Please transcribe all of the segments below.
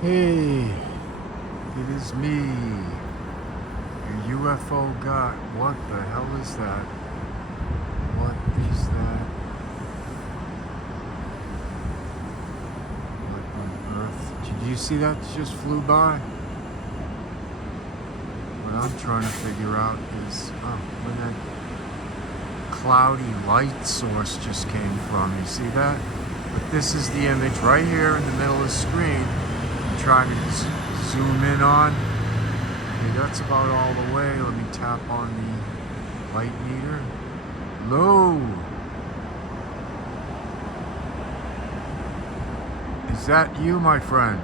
Hey, it is me, your UFO guy. What the hell is that? What is that? What on earth? Did you see that just flew by? What I'm trying to figure out is where that cloudy light source just came from. You see that? But this is the image right here in the middle of the screen. I'm trying to zoom in on. Okay, that's about all the way. Let me tap on the light meter. Low. Is that you, my friend?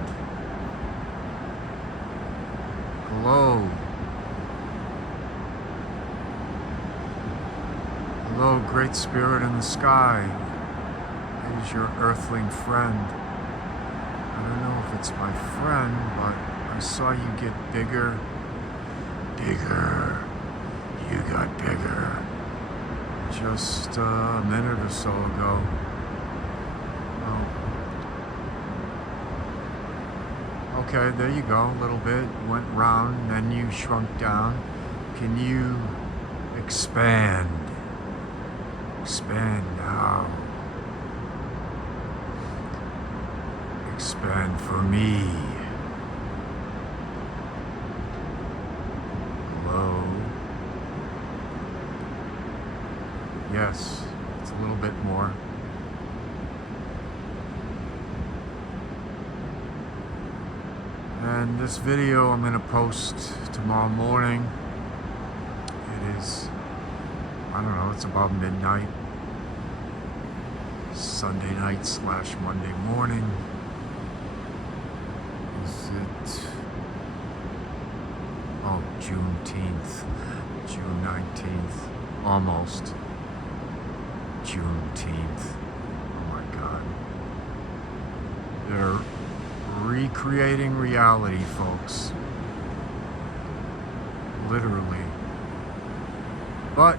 Hello. Hello, great spirit in the sky. It is your earthling friend. I don't know if it's my friend, but I saw you get bigger. Bigger. You got bigger. Just a minute or so ago. Oh. Okay, there you go. A little bit. Went round, then you shrunk down. Can you expand? Expand now. Expand for me. Hello. Yes, it's a little bit more. And this video I'm going to post tomorrow morning. It is, I don't know, it's about midnight. Sunday night / Monday morning. Is it? Oh, Juneteenth. June 19th. Almost. Juneteenth. Oh my God. They're recreating reality, folks. Literally. But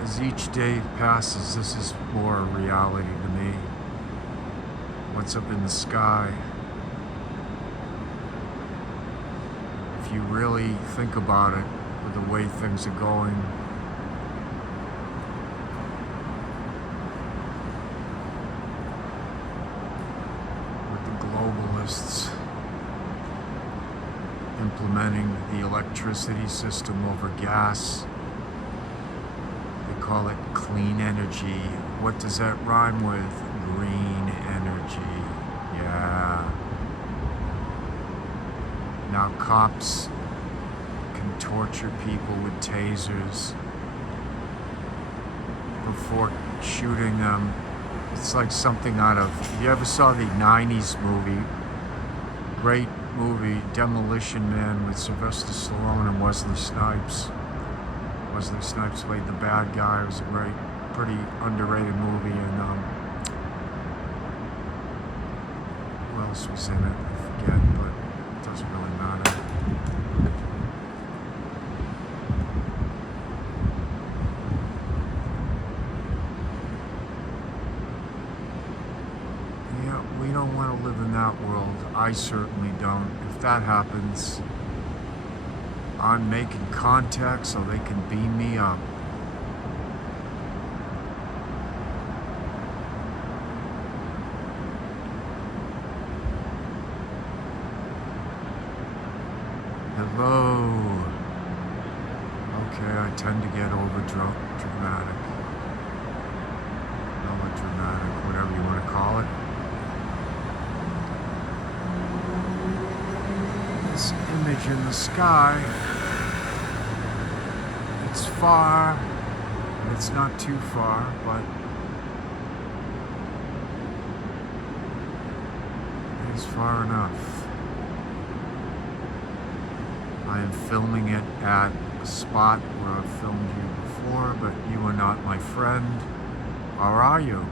as each day passes, this is more a reality to me. What's up in the sky? If you really think about it, with the way things are going, with the globalists implementing the electricity system over gas, they call it clean energy. What does that rhyme with? Green energy. Yeah. Now cops can torture people with tasers before shooting them. It's like something out of, you ever saw the 90s movie? Great movie, Demolition Man, with Sylvester Stallone and Wesley Snipes. Wesley Snipes played the bad guy. It was a great, pretty underrated movie. And who else was in it? I forget, but it doesn't really matter. Yeah, we don't want to live in that world. I certainly don't. If that happens, I'm making contact so they can beam me up. Hello. Okay, I tend to get dramatic. Melodramatic, whatever you want to call it. This image in the sky, it's far, but it's not too far, but it is far enough. I am filming it at a spot where I've filmed you before, but you are not my friend. Or are you?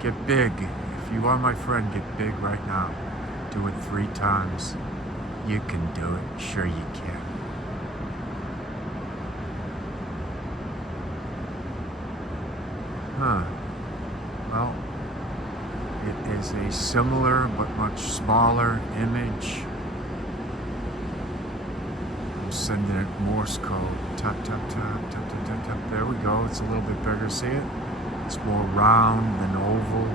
Get big. If you are my friend, get big right now. Do it 3 times. You can do it. Sure you can. Huh. Well, it is a similar but much smaller image. I'm sending it Morse code. Tap, tap, tap, tap, tap, tap, tap. There we go. It's a little bit bigger. See it? It's more round than oval.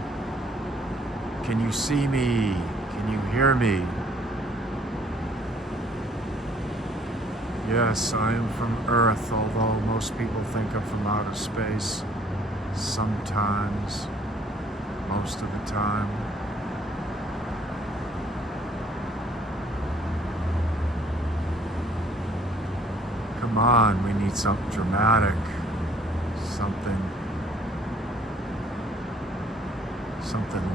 Can you see me? Can you hear me? Yes, I am from Earth, although most people think I'm from outer space. Sometimes, most of the time. Come on, we need something dramatic. Something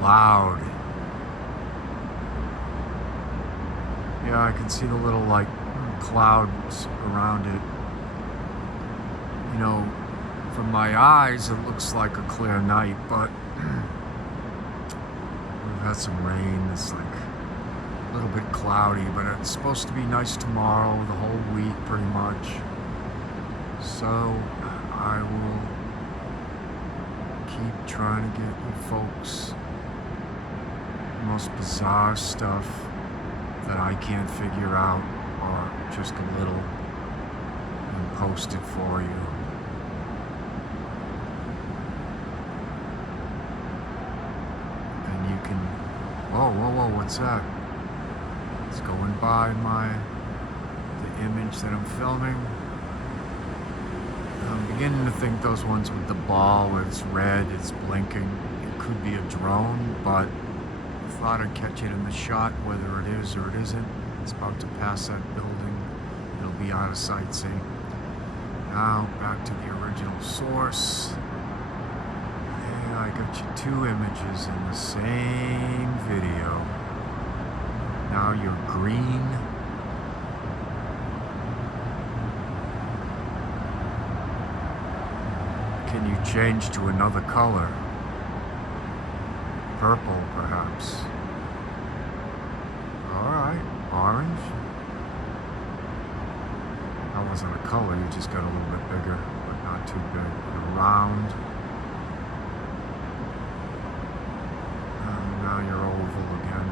loud. Yeah, I can see the little like clouds around it. You know, from my eyes it looks like a clear night, but we've had some rain. It's like a little bit cloudy, but it's supposed to be nice tomorrow, the whole week pretty much. So I will keep trying to get you folks the most bizarre stuff that I can't figure out, or just a little, and post it for you. And you can, whoa, what's that? It's going by the image that I'm filming. I'm beginning to think those ones with the ball where it's red, it's blinking, it could be a drone, but I thought I'd catch it in the shot, whether it is or it isn't. It's about to pass that building. It'll be out of sight, see? Now, back to the original source. Yeah, I got you two images in the same video. Now you're green. Can you change to another color? Purple, perhaps. Alright, orange. That wasn't a color, you just got a little bit bigger, but not too big. And round. And now you're oval again.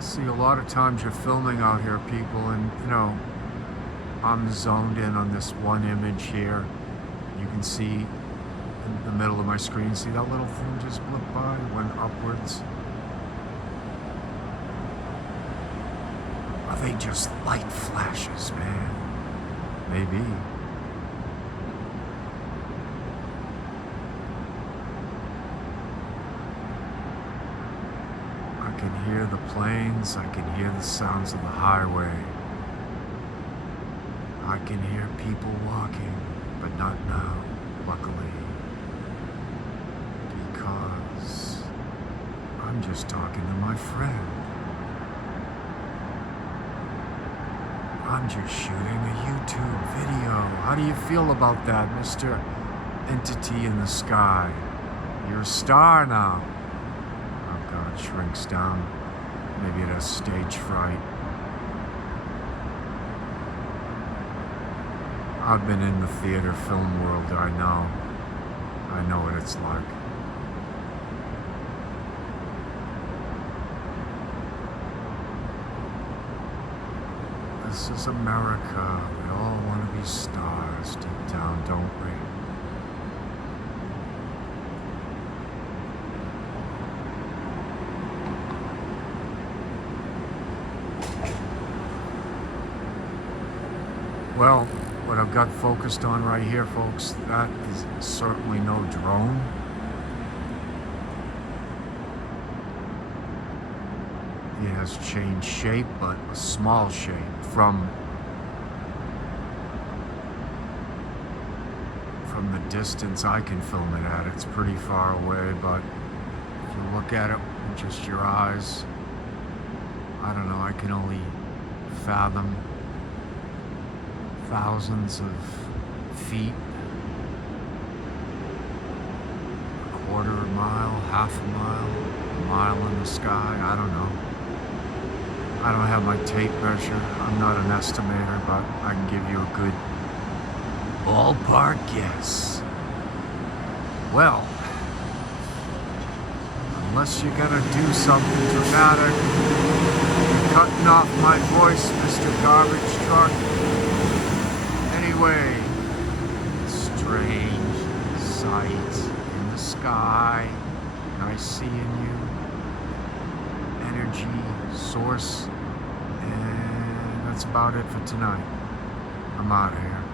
See, a lot of times you're filming out here, people, and you know, I'm zoned in on this one image here. You can see in the middle of my screen, see that little thing just blip by, went upwards. Are they just light flashes, man? Maybe. I can hear the planes, I can hear the sounds of the highway. I can hear people walking, but not now, luckily. Because I'm just talking to my friend. I'm just shooting a YouTube video. How do you feel about that, Mr. Entity in the Sky? You're a star now. Oh God, it shrinks down. Maybe it has stage fright. I've been in the theater film world, I know what it's like. This is America. We all want to be stars deep down, don't we? Well, what I've got focused on right here, folks, that is certainly no drone. It has changed shape, but a small shape from the distance I can film it at. It's pretty far away, but if you look at it with just your eyes, I don't know, I can only fathom thousands of feet, a quarter of a mile, half a mile in the sky, I don't know. I don't have my tape measure. I'm not an estimator, but I can give you a good ballpark guess. Well, unless you're gonna do something dramatic, you're cutting off my voice, Mr. Garbage Truck. Anyway, strange sight in the sky. Nice seeing you. Energy source. And that's about it for tonight. I'm out of here.